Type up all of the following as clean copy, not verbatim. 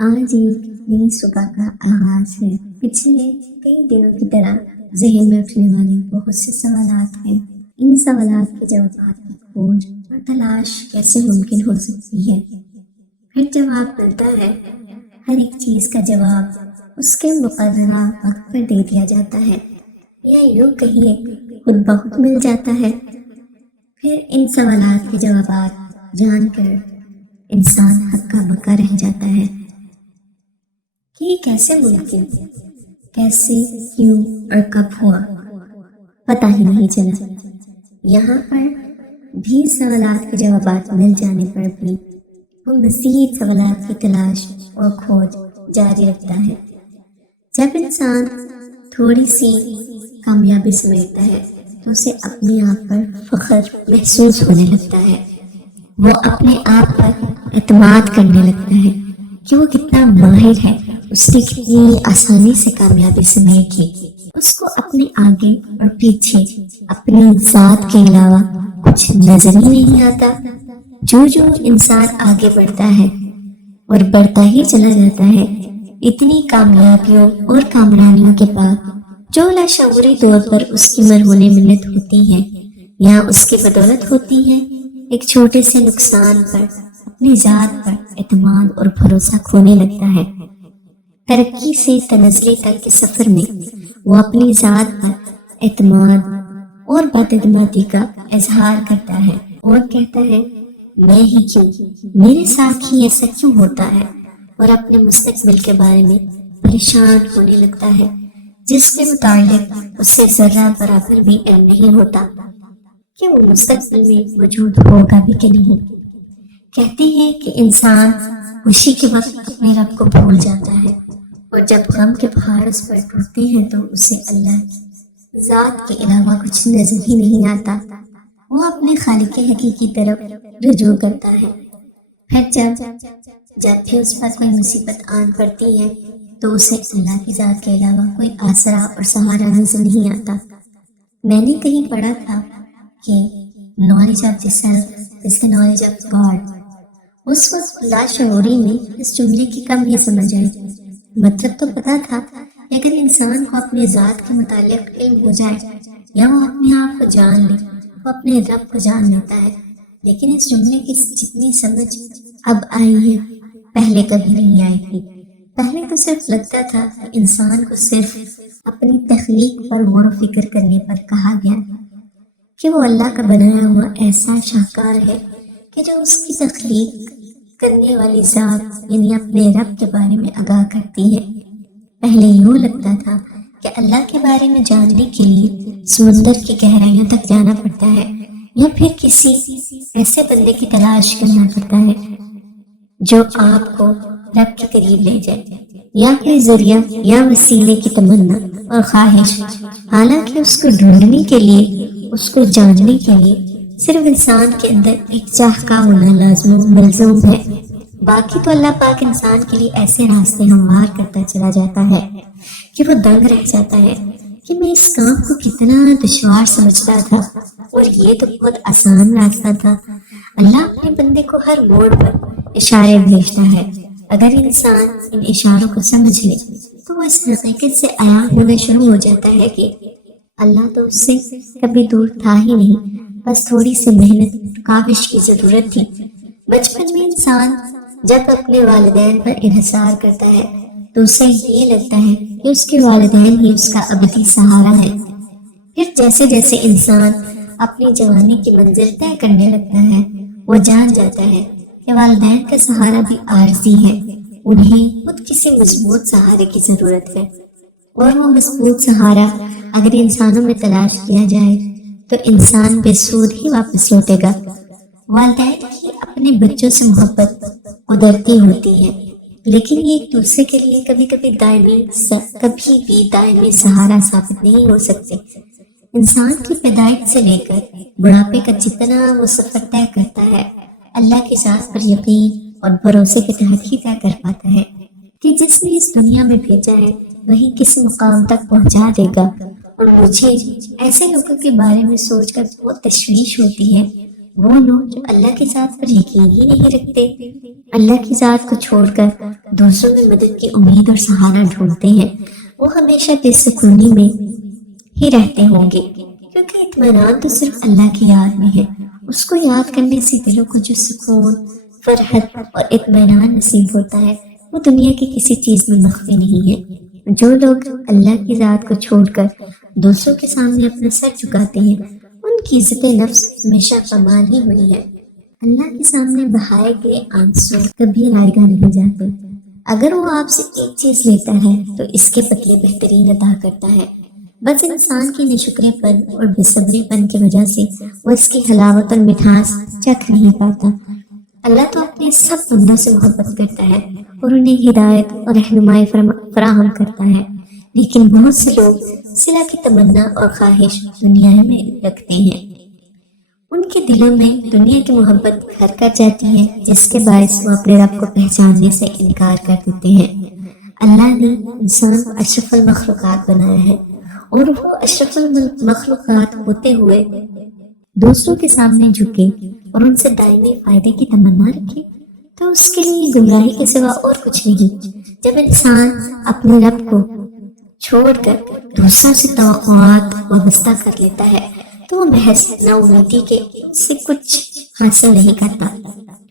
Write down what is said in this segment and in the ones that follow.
آج ایک نئی صبح کا آغاز ہے۔ پچھلے کئی دنوں کی طرح ذہن میں اٹھنے والے بہت سے سوالات ہیں۔ ان سوالات کے جوابات کی کھوج اور تلاش کیسے ممکن ہو سکتی ہے؟ پھر جواب ملتا ہے۔ ہر ایک چیز کا جواب اس کے مقررہ وقت پر دے دیا جاتا ہے، یا یوں کہیے خود بخود مل جاتا ہے۔ پھر ان سوالات کے جوابات جان کر انسان ہکا بکا رہ جاتا ہے کہ یہ کیسے ممکن، کیسے، کیوں اور کب ہوا، پتہ ہی نہیں چلا۔ یہاں پر بھی سوالات کے جوابات مل جانے پر بھی وہ مزید سوالات کی تلاش اور کھوج جاری رکھتا ہے۔ جب انسان تھوڑی سی کامیابی سمیٹتا ہے تو اسے اپنے آپ پر فخر محسوس ہونے لگتا ہے۔ وہ اپنے آپ پر اعتماد کرنے لگتا ہے کہ وہ کتنا ماہر ہے، اس نے کتنی آسانی سے کامیابی سمیٹ لی۔ اس کو اپنے آگے اور پیچھے اپنی ذات کے علاوہ کچھ نظر ہی نہیں آتا۔ جو انسان آگے بڑھتا ہے اور بڑھتا ہی چلا جاتا ہے، اتنی کامیابیوں اور کامرانیوں کے بعد جو لاشعوری طور پر اس کی مرہون منت ہوتی ہے یا اس کی بدولت ہوتی ہے، ایک چھوٹے سے نقصان پر اپنی ذات پر اعتماد اور بھروسہ کھونے لگتا ہے۔ ترقی سے تنزلی تک کے سفر میں وہ اپنی ذات پر اعتماد اور بد اعتمادی کا اظہار کرتا ہے اور کہتا ہے میں ہی کیوں، میرے ساتھ ہی ایسا کیوں ہوتا ہے، اور اپنے مستقبل کے بارے میں پریشان ہونے لگتا ہے، جس کے متعلق اس سے ذرہ برابر بھی علم نہیں ہوتا کہ وہ مستقبل میں موجود ہوگا بھی کہ نہیں۔ کہتے ہیں کہ انسان خوشی کے وقت اپنے رب کو بھول جاتا ہے، اور جب غم کے پہاڑ اس پر ٹوٹتے ہیں تو اسے اللہ کی ذات کے علاوہ کچھ نظر ہی نہیں آتا۔ وہ اپنے خالق حقیقی کی طرف رجوع کرتا ہے۔ پھر جب بھی اس پر کوئی مصیبت آن پڑتی ہے تو اسے اللہ کی ذات کے علاوہ کوئی آسرا اور سہارا نظر نہیں آتا۔ میں نے کہیں پڑھا تھا کہ knowledge of the self is the knowledge of God۔ اس وقت لاشعوری میں اس جملے کی کم ہی سمجھ آئی۔ مطلب تو پتا تھا، لیکن انسان کو اپنے ذات کے متعلق علم ہو جائے یا وہ اپنے آپ کو جان لے، وہ اپنے رب کو جان لیتا ہے، لیکن اس جملے کی جتنی سمجھ اب آئی ہے پہلے کبھی نہیں آئی تھی۔ پہلے تو صرف لگتا تھا کہ انسان کو صرف اپنی تخلیق پر غور و فکر کرنے پر کہا گیا کہ وہ اللہ کا بنایا ہوا ایسا شاہکار ہے کہ جو اس کی تخلیق کرنے والی ذات یعنی اپنے رب کے بارے میں آگاہ کرتی ہے۔ پہلے یوں لگتا تھا کہ اللہ کے بارے میں جاننے کے لیے سمندر کی گہرائیوں تک جانا پڑتا ہے، یا پھر کسی ایسے بندے کی تلاش کرنا پڑتا ہے جو آپ کو رب کے قریب لے جائے، یا پھر ذریعہ یا وسیلے کی تمنا اور خواہش۔ حالانکہ اس کو ڈھونڈنے کے لیے، اس کو جاننے کے لیے صرف انسان کے اندر ایک چاہ کا ہونا لازم و ملزوم ہے۔ باقی تو اللہ پاک انسان کے لیے ایسے راستے ہموار کرتا چلا جاتا ہے کہ وہ دنگ رہ جاتا ہے کہ میں اس کام کو کتنا دشوار سمجھتا تھا، اور یہ تو بہت آسان راستہ تھا۔ اللہ اپنے بندے کو ہر موڑ پر اشارے بھیجتا ہے۔ اگر انسان ان اشاروں کو سمجھ لے تو وہ اس حقیقت سے عیاں ہونا شروع ہو جاتا ہے کہ اللہ تو اس سے کبھی دور تھا ہی نہیں، بس تھوڑی سی محنت کاوش کی ضرورت تھی۔ بچپن میں انسان جب اپنے والدین پر انحصار کرتا ہے تو اسے یہ لگتا ہے کہ اس کے والدین ہی اس کا ابدی سہارا ہے۔ پھر جیسے جیسے انسان اپنی جوانی کی منزل طے کرنے لگتا ہے، وہ جان جاتا ہے کہ والدین کا سہارا بھی عارضی ہے، انہیں خود کسی مضبوط سہارے کی ضرورت ہے، اور وہ مضبوط سہارا اگر انسانوں میں تلاش کیا جائے تو انسان بے سود ہی واپس لوٹے گا۔ والدین کی اپنے بچوں سے محبت قدرتی ہوتی ہے، لیکن یہ ایک دوسرے کے لیے کبھی بھی دائمی سہارا ثابت نہیں ہو سکتے۔ انسان کی پیدائش سے لے کر بڑھاپے کا جتنا وہ سفر طے کرتا ہے، اللہ کی ذات پر یقین اور بھروسے کے تحت ہی طے کر پاتا ہے کہ جس نے اس دنیا میں بھیجا ہے وہی کسی مقام تک پہنچا دے گا۔ اور مجھے ایسے لوگوں کے بارے میں سوچ کر بہت تشویش ہوتی ہے، وہ لوگ جو اللہ کی ذات پر یقین ہی نہیں رکھتے، اللہ کی ذات کو چھوڑ کر دوسروں میں مدد کی امید اور سہارا ڈھونڈتے ہیں، وہ ہمیشہ بے سکونی میں ہی رہتے ہوں گے، کیونکہ اطمینان تو صرف اللہ کی یاد میں ہے۔ اس کو یاد کرنے سے دلوں کو جو سکون، فرحت اور اطمینان نصیب ہوتا ہے وہ دنیا کی کسی چیز میں مخفی نہیں ہے۔ جو لوگ اللہ کی ذات کو چھوڑ کر دوسروں کے سامنے اپنا سر جھکاتے ہیں ان کی عزت نفس ہمیشہ پامال ہی ہوئی ہے۔ اللہ کے سامنے بہائے گئے آنسو کبھی رائگاں نہیں جاتے۔ اگر وہ آپ سے ایک چیز لیتا ہے تو اس کے بدلے بہترین عطا کرتا ہے۔ بس انسان کی ناشکری پن اور بے صبری پن کی وجہ سے وہ اس کی حلاوت اور مٹھاس چکھ نہیں پاتا۔ اللہ تو اپنے سب بندوں سے محبت کرتا ہے اور انہیں ہدایت اور رہنمائی فراہم کرتا ہے، لیکن بہت سے لوگ صلہ کی تمنا اور خواہش دنیا میں رکھتے ہیں۔ ان کے دلوں میں دنیا کی محبت گھر کر جاتی ہے، جس کے باعث وہ اپنے رب کو پہچاننے سے انکار کر دیتے ہیں۔ اللہ نے انسان کو اشرف المخلوقات بنایا ہے، اور وہ اشرف المخلوقات ہوتے ہوئے دوسروں کے سامنے جھکے اور ان سے دائمی فائدے کی تمنا رکھے تو اس کے لیے گمراہی کے سوا اور کچھ نہیں۔ جب انسان اپنے رب کو چھوڑ کر دوسروں سے توقعات وابستہ کر لیتا ہے تو وہ محض نا امیدی کے سے کچھ حاصل نہیں کرتا،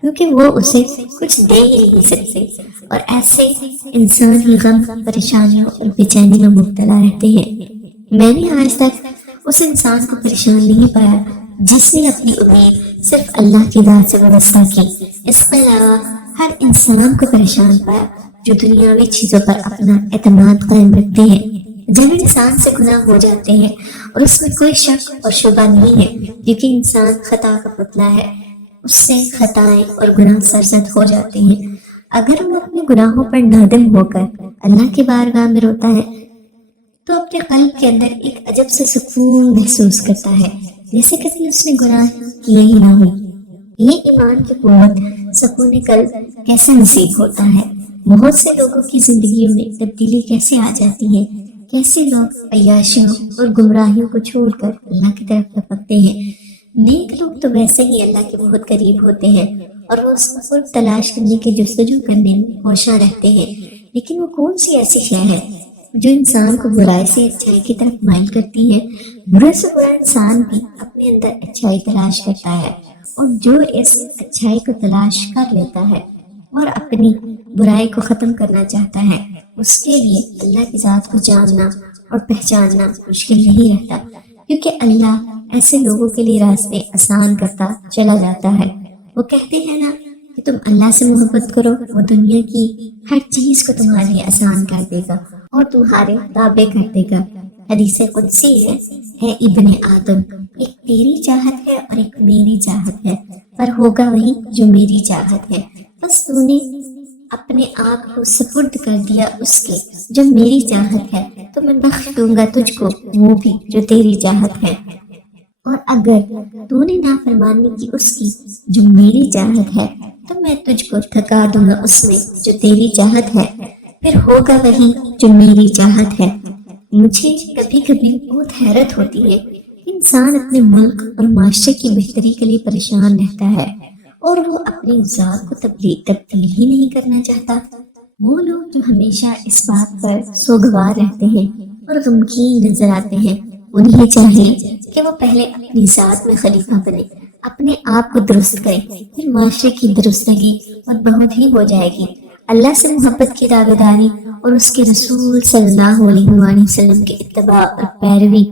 کیونکہ وہ اسے کچھ دے ہی نہیں سکتے، اور ایسے انسان ہی غم، پریشانیوں اور بے چینی میں مبتلا رہتے ہیں۔ میں نے آج تک اس انسان کو پریشان نہیں پایا جس نے اپنی امید صرف اللہ کی ذات سے وابستہ کی۔ اس کے علاوہ ہر انسان کو پریشان پایا جو دنیاوی چیزوں پر اپنا اعتماد قائم رکھتے ہیں۔ جب انسان سے گناہ ہو جاتے ہیں اور اس میں کوئی شک اور شبہ نہیں ہے، کیونکہ انسان خطا کا پتلا ہے، اس سے خطائیں اور گناہ سرزد ہو جاتے ہیں۔ اگر وہ اپنے گناہوں پر نادم ہو کر اللہ کی بارگاہ میں روتا ہے تو اپنے قلب کے اندر ایک عجب سے سکون محسوس کرتا ہے، جیسے کبھی اس نے گناہ کیے ہی نہ ہو۔ یہ ایمان کی قوت سکون قلب کیسے نصیب ہوتا ہے؟ بہت سے لوگوں کی زندگیوں میں تبدیلی کیسے آ جاتی ہے؟ کیسے لوگ عیاشیوں اور گمراہیوں کو چھوڑ کر اللہ کی طرف لپکتے ہیں۔ نیک لوگ تو ویسے ہی اللہ کے بہت قریب ہوتے ہیں اور وہ اس کو قرب تلاش کرنے کی جستجو کرنے میں ہوشیار رہتے ہیں، لیکن وہ کون سی ایسی شے ہے جو انسان کو برائی سے اچھائی کی طرف مائل کرتی ہے؟ برے سے برا انسان بھی اپنے اندر اچھائی تلاش کرتا ہے، اور جو اس اچھائی کو تلاش کر لیتا ہے اور اپنی برائی کو ختم کرنا چاہتا ہے، اس کے لیے اللہ کی ذات کو جاننا اور پہچاننا مشکل نہیں رہتا، کیونکہ اللہ ایسے لوگوں کے لیے راستے آسان کرتا چلا جاتا ہے۔ وہ کہتے ہیں نا کہ تم اللہ سے محبت کرو، وہ دنیا کی ہر چیز کو تمہارے لیے آسان کر دے گا اور تمہارے تابع کر دے گا۔ حدیث قدسی ہے ابن آدم، ایک تیری چاہت ہے اور ایک میری چاہت ہے، پر ہوگا وہی جو میری چاہت ہے۔ بس تو نے اپنے آپ کو سپرد کر دیا اس کے جو میری چاہت ہے تو میں بخش دوں گا تجھ کو وہ بھی جو تیری چاہت ہے، اور اگر تو نے نافرمانی کی اس کی جو میری چاہت ہے تو میں تجھ کو تھکا دوں گا اس میں جو تیری چاہت ہے، پھر ہوگا وہی جو میری چاہت ہے۔ مجھے کبھی کبھی بہت حیرت ہوتی ہے کہ انسان اپنے ملک اور معاشرے کی بہتری کے لیے پریشان رہتا ہے اور وہ اپنی ذات کو تبدیل ہی نہیں کرنا چاہتا۔ وہ لوگ جو ہمیشہ اس بات پر سوگوار رہتے ہیں اور غمگین نظر آتے ہیں، انہیں چاہیے کہ وہ پہلے اپنی ذات میں خلیفہ بنے، اپنے آپ کو درست کرے، پھر معاشرے کی درستگی اور بہت ہی ہو جائے گی۔ اللہ سے محبت کی دعویداری اور اس کے رسول صلی اللہ علیہ وآلہ وسلم کی اتباع اور پیروی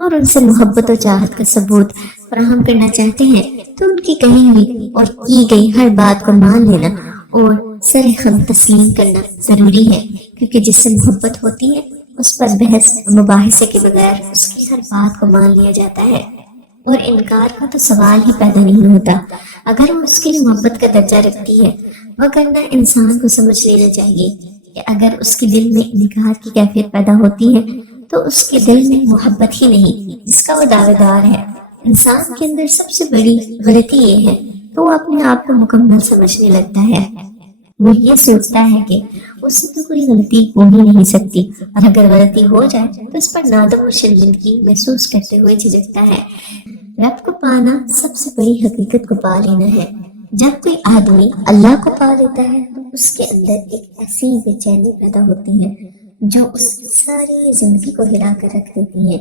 اور ان سے محبت و چاہت کا ثبوت فراہم کرنا چاہتے ہیں تو ان کی کہی ہوئی اور کی گئی ہر بات کو مان لینا اور سر خم تسلیم کرنا ضروری ہے، کیونکہ جس سے محبت ہوتی ہے اس پر بحث اور مباحثے کے بغیر اس کی ہر بات کو مان لیا جاتا ہے اور انکار کا تو سوال ہی پیدا نہیں ہوتا۔ اگر وہ اس کے لیے محبت کا درجہ رکھتی ہے، وگرنہ انسان کو سمجھ لینا چاہیے کہ اگر اس کے دل میں انکار کی کیفیت پیدا ہوتی ہے تو اس کے دل میں محبت ہی نہیں جس کا وہ دعوے دار ہے۔ انسان کے اندر سب سے بڑی غلطی یہ ہے کہ وہ اپنے آپ کو مکمل سمجھنے لگتا ہے۔ وہ یہ سوچتا ہے کہ اس سے تو کوئی غلطی ہو ہی نہیں سکتی، اور اگر غلطی ہو جائے تو اس پر نادم اور شرمندگی محسوس کرتے ہوئے جھجکتا ہے۔ رب کو پانا سب سے بڑی حقیقت کو پا لینا ہے۔ جب کوئی آدمی اللہ کو پا لیتا ہے تو اس کے اندر ایک ایسی بے چینی پیدا ہوتی ہے جو اس کی ساری زندگی کو ہلا کر رکھ دیتی ہے۔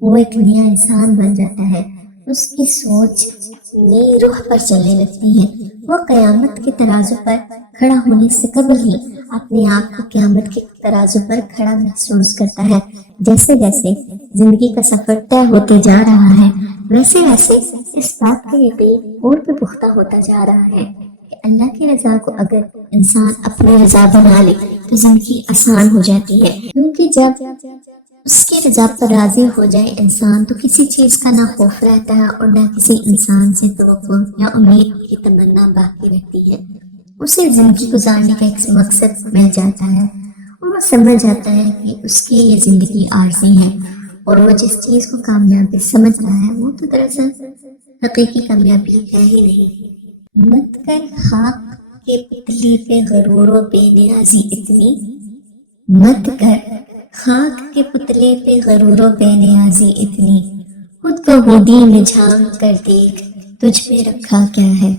وہ ایک نیا انسان بن جاتا ہے، اس کی سوچ نئی روح پر چلنے لگتی ہے۔ وہ قیامت کے ترازو پر کھڑا ہونے سے قبل ہی اپنے آپ کو قیامت کے ترازو پر کھڑا محسوس کرتا ہے۔ جیسے جیسے زندگی کا سفر طے ہوتے جا رہا ہے ویسے ویسے اس بات کا یقین اور بھی پختہ ہوتا جا رہا ہے کہ اللہ کی رضا کو اگر انسان اپنی رضا بنا لے تو زندگی آسان ہو جاتی ہے، کیونکہ جب اس کی رضا پر راضی ہو جائے انسان تو کسی چیز کا نہ خوف رہتا ہے اور نہ کسی انسان سے توقع یا امید کی تمنا باقی رہتی ہے۔ اسے زندگی گزارنے کا ایک مقصد مل جاتا ہے اور وہ سمجھ جاتا ہے کہ اس کی یہ زندگی عارضی ہے، اور وہ جس چیز کو کامیابی سمجھ رہا ہے وہ تو دراصل حقیقی کامیابی ہے ہی نہیں۔ مت کر خاک کے پتلی پہ غرور و بے نیازی اتنی، مت کر خاک کے پتلے پہ غرور و بے نیازی اتنی، خود کو ہودی میں جھانک کر دیکھ تجھ پہ رکھا کیا ہے۔